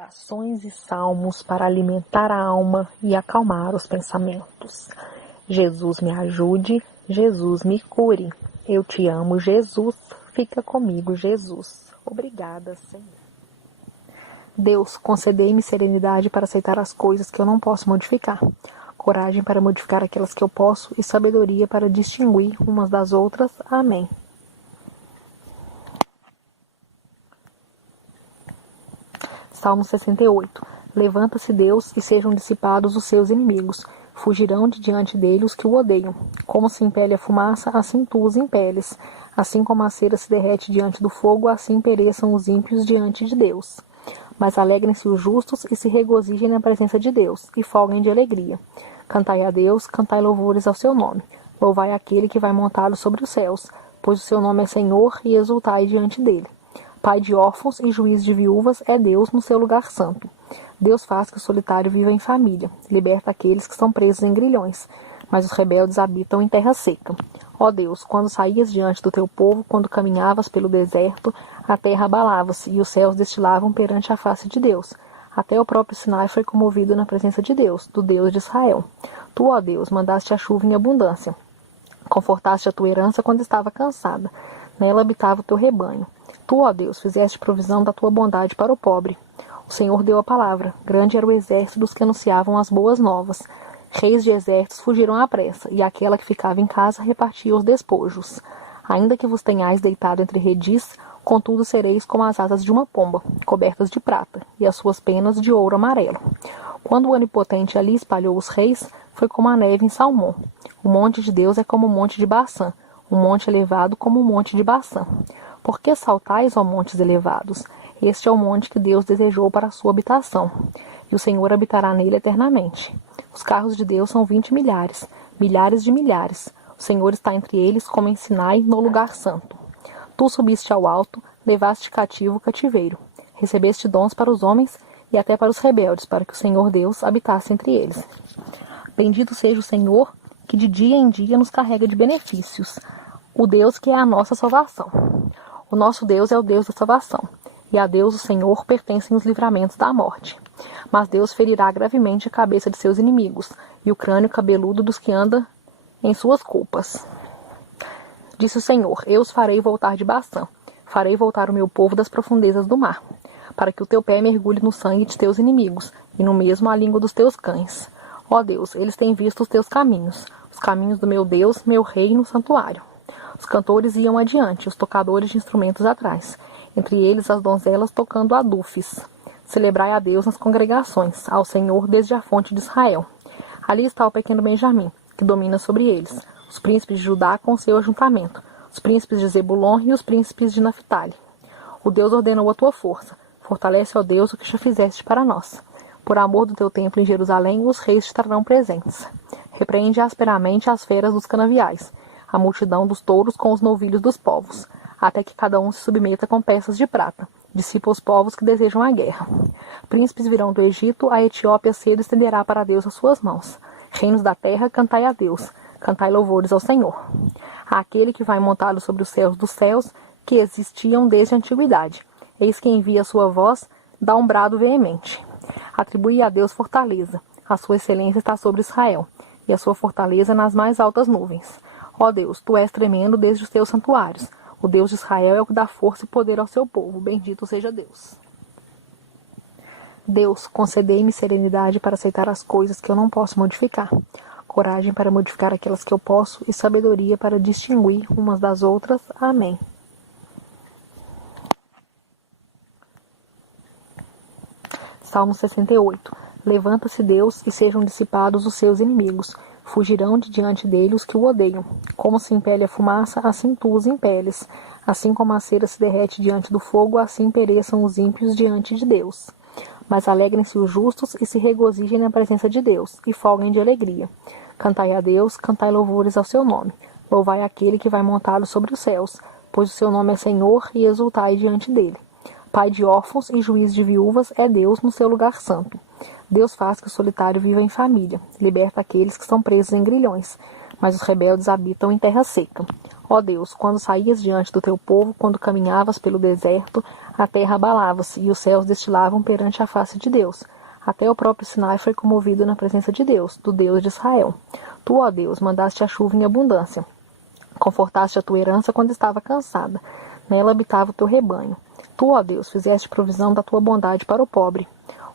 Orações e salmos para alimentar a alma e acalmar os pensamentos. Jesus me ajude, Jesus me cure. Eu te amo, Jesus. Fica comigo, Jesus. Obrigada, Senhor. Deus, concedei-me serenidade para aceitar as coisas que eu não posso modificar, coragem para modificar aquelas que eu posso e sabedoria para distinguir umas das outras. Amém. Salmo 68. Levanta-se Deus e sejam dissipados os seus inimigos. Fugirão de diante dele os que o odeiam. Como se impele a fumaça, assim tu os impeles. Assim como a cera se derrete diante do fogo, assim pereçam os ímpios diante de Deus. Mas alegrem-se os justos e se regozijem na presença de Deus, e folguem de alegria. Cantai a Deus, cantai louvores ao seu nome. Louvai aquele que vai montado sobre os céus, pois o seu nome é Senhor, e exultai diante dele. Pai de órfãos e juiz de viúvas é Deus no seu lugar santo. Deus faz que o solitário viva em família, liberta aqueles que estão presos em grilhões, mas os rebeldes habitam em terra seca. Ó Deus, quando saías diante do teu povo, quando caminhavas pelo deserto, a terra abalava-se e os céus destilavam perante a face de Deus. Até o próprio Sinai foi comovido na presença de Deus, do Deus de Israel. Tu, ó Deus, mandaste a chuva em abundância. Confortaste a tua herança quando estava cansada. Nela habitava o teu rebanho. Tu, ó Deus, fizeste provisão da tua bondade para o pobre. O Senhor deu a palavra. Grande era o exército dos que anunciavam as boas novas. Reis de exércitos fugiram à pressa, e aquela que ficava em casa repartia os despojos. Ainda que vos tenhais deitado entre redis, contudo sereis como as asas de uma pomba, cobertas de prata, e as suas penas de ouro amarelo. Quando o Onipotente ali espalhou os reis, foi como a neve em Salmão. O monte de Deus é como o monte de Baçã, um monte elevado como o monte de Baçã. Por que saltais, ó montes elevados? Este é o monte que Deus desejou para a sua habitação, e o Senhor habitará nele eternamente. Os carros de Deus são 20 milhares, milhares de milhares. O Senhor está entre eles como em Sinai, no lugar santo. Tu subiste ao alto, levaste cativo o cativeiro. Recebeste dons para os homens e até para os rebeldes, para que o Senhor Deus habitasse entre eles. Bendito seja o Senhor, que de dia em dia nos carrega de benefícios, o Deus que é a nossa salvação. O nosso Deus é o Deus da salvação, e a Deus, o Senhor, pertencem os livramentos da morte. Mas Deus ferirá gravemente a cabeça de seus inimigos, e o crânio cabeludo dos que andam em suas culpas. Disse o Senhor: Eu os farei voltar de Baçã, farei voltar o meu povo das profundezas do mar, para que o teu pé mergulhe no sangue de teus inimigos, e no mesmo a língua dos teus cães. Ó Deus, eles têm visto os teus caminhos, os caminhos do meu Deus, meu rei no santuário. Os cantores iam adiante, os tocadores de instrumentos atrás, entre eles as donzelas tocando adufes. Celebrai a Deus nas congregações, ao Senhor desde a fonte de Israel. Ali está o pequeno Benjamim, que domina sobre eles, os príncipes de Judá com seu ajuntamento, os príncipes de Zebulon e os príncipes de Naphtali. O Deus ordenou a tua força, fortalece, ó Deus, o que já fizeste para nós. Por amor do teu templo em Jerusalém, os reis te trarão presentes. Repreende asperamente as feras dos canaviais, a multidão dos touros com os novilhos dos povos, até que cada um se submeta com peças de prata. Dissipa os povos que desejam a guerra. Príncipes virão do Egito, a Etiópia cedo estenderá para Deus as suas mãos. Reinos da terra, cantai a Deus, cantai louvores ao Senhor. Àquele que vai montado sobre os céus dos céus, que existiam desde a antiguidade. Eis que envia a sua voz, dá um brado veemente. Atribui a Deus fortaleza, a sua excelência está sobre Israel, e a sua fortaleza nas mais altas nuvens. Ó Deus, tu és tremendo desde os teus santuários. O Deus de Israel é o que dá força e poder ao seu povo. Bendito seja Deus. Deus, concedei-me serenidade para aceitar as coisas que eu não posso modificar, coragem para modificar aquelas que eu posso e sabedoria para distinguir umas das outras. Amém. Salmo 68. Levanta-se Deus e sejam dissipados os seus inimigos. Fugirão de diante dele os que o odeiam. Como se impele a fumaça, assim tu os impeles. Assim como a cera se derrete diante do fogo, assim pereçam os ímpios diante de Deus. Mas alegrem-se os justos e se regozijem na presença de Deus, e folguem de alegria. Cantai a Deus, cantai louvores ao seu nome. Louvai aquele que vai montado sobre os céus, pois o seu nome é Senhor, e exultai diante dele. Pai de órfãos e juiz de viúvas é Deus no seu lugar santo. Deus faz que o solitário viva em família, liberta aqueles que estão presos em grilhões, mas os rebeldes habitam em terra seca. Ó Deus, quando saías diante do teu povo, quando caminhavas pelo deserto, A terra abalava-se, e os céus destilavam perante a face de Deus. Até o próprio Sinai foi comovido na presença de Deus, do Deus de Israel. Tu, ó Deus, mandaste a chuva em abundância. Confortaste a tua herança quando estava cansada. Nela habitava o teu rebanho. Tu, ó Deus, fizeste provisão da tua bondade para o pobre.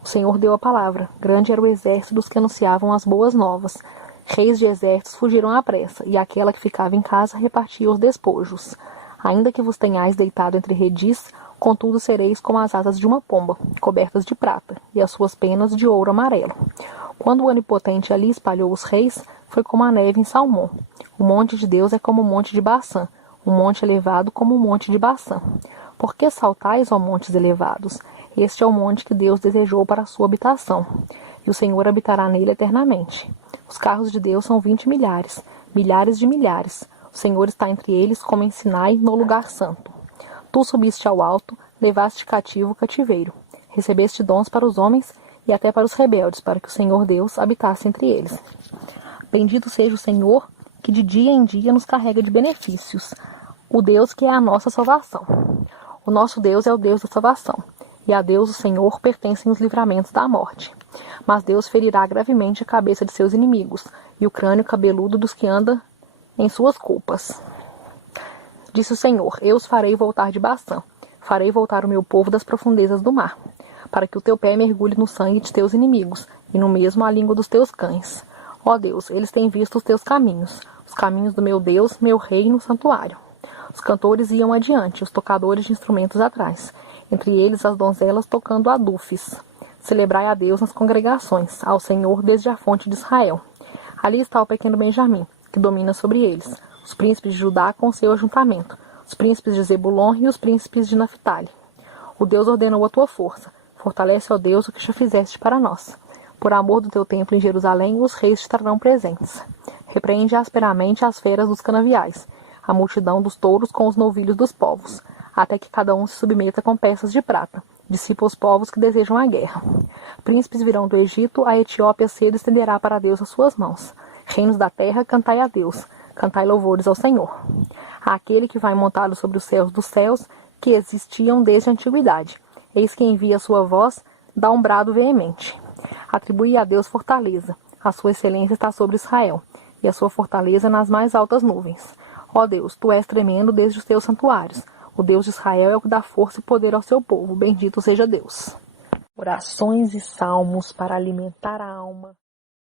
O Senhor deu a palavra. Grande era o exército dos que anunciavam as boas novas. Reis de exércitos fugiram à pressa, e aquela que ficava em casa repartia os despojos. Ainda que vos tenhais deitado entre redis, contudo sereis como as asas de uma pomba, cobertas de prata, e as suas penas de ouro amarelo. Quando o Onipotente ali espalhou os reis, foi como a neve em Salmão. O monte de Deus é como o monte de Baçã, um monte elevado como o monte de Baçã. Por que saltais, ó montes elevados? Este é o monte que Deus desejou para a sua habitação, e o Senhor habitará nele eternamente. Os carros de Deus são 20 milhares, milhares de milhares. O Senhor está entre eles como em Sinai, no lugar santo. Tu subiste ao alto, levaste cativo o cativeiro. Recebeste dons para os homens e até para os rebeldes, para que o Senhor Deus habitasse entre eles. Bendito seja o Senhor, que de dia em dia nos carrega de benefícios, o Deus que é a nossa salvação. O nosso Deus é o Deus da salvação, e a Deus, o Senhor, pertencem os livramentos da morte. Mas Deus ferirá gravemente a cabeça de seus inimigos, e o crânio cabeludo dos que andam em suas culpas. Disse o Senhor: eu os farei voltar de Baçã, farei voltar o meu povo das profundezas do mar, para que o teu pé mergulhe no sangue de teus inimigos, e no mesmo a língua dos teus cães. Ó Deus, eles têm visto os teus caminhos, os caminhos do meu Deus, meu rei no santuário. Os cantores iam adiante, os tocadores de instrumentos atrás, entre eles as donzelas tocando adufes. Celebrai a Deus nas congregações, ao Senhor desde a fonte de Israel. Ali está o pequeno Benjamim, que domina sobre eles, os príncipes de Judá com seu ajuntamento, os príncipes de Zebulon e os príncipes de Naphtali. O Deus ordenou a tua força. Fortalece, ó Deus, o que já fizeste para nós. Por amor do teu templo em Jerusalém, os reis te trarão presentes. Repreende asperamente as feras dos canaviais, a multidão dos touros com os novilhos dos povos, até que cada um se submeta com peças de prata. Dissipa os povos que desejam a guerra. Príncipes virão do Egito, a Etiópia cedo estenderá para Deus as suas mãos. Reinos da terra, cantai a Deus. Cantai louvores ao Senhor. Àquele que vai montado sobre os céus dos céus, que existiam desde a antiguidade. Eis que envia a sua voz, dá um brado veemente. Atribui a Deus fortaleza. A sua excelência está sobre Israel, e a sua fortaleza nas mais altas nuvens. Ó Deus, tu és tremendo desde os teus santuários. O Deus de Israel é o que dá força e poder ao seu povo. Bendito seja Deus. Orações e salmos para alimentar a alma.